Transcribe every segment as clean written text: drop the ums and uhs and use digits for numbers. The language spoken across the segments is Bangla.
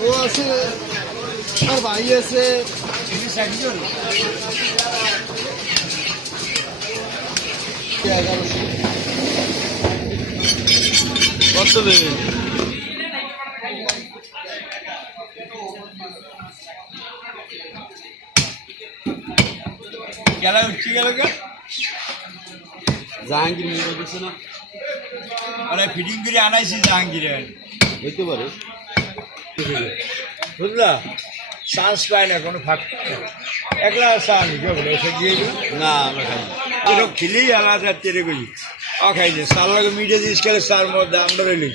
ও আছে আর ভাই আছে কত দেবে গেলা উঠছে গেল কে জাহাঙ্গীর মিল দিচ্ছে না আরে ফিটিং করে আনাইছি জাহাঙ্গীর হইতে পারে বুঝলা চান্স পায় না কোনো ফাঁক একলা চা নি কে বলে এসে গিয়ে না আমরা খাই এরকম খেলেই আলাদা তেরে গই খাইছে সার লাগে মিডিয়া জিনিস খেলে সার মধ্যে আমরা রইলি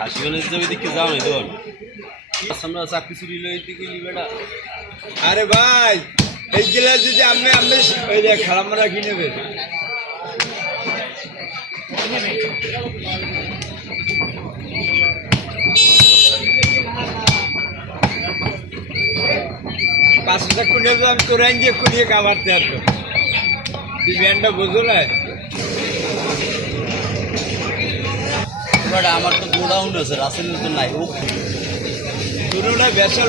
হাসিগঞ্জ যাবে দিকে যাও নাই তো আমরা চাকরি চুরি লইতে গেলি বেটা আরে ভাই এই জেলা যদি আমি ওই যে খারাপরা কিনে নেবে পাঁচ হাজার কোটি আমি তোর আইন করিয়ে কামাতে আসবো তুই ব্যান্ডটা বোঝো না বেটা আমার তো গোডাউন আছে রাসেলের তো নাই ও দুটোটা বেসর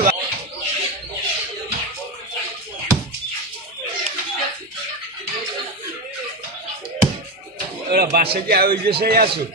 ওরা বাসে কি ওই দেশেই আসুক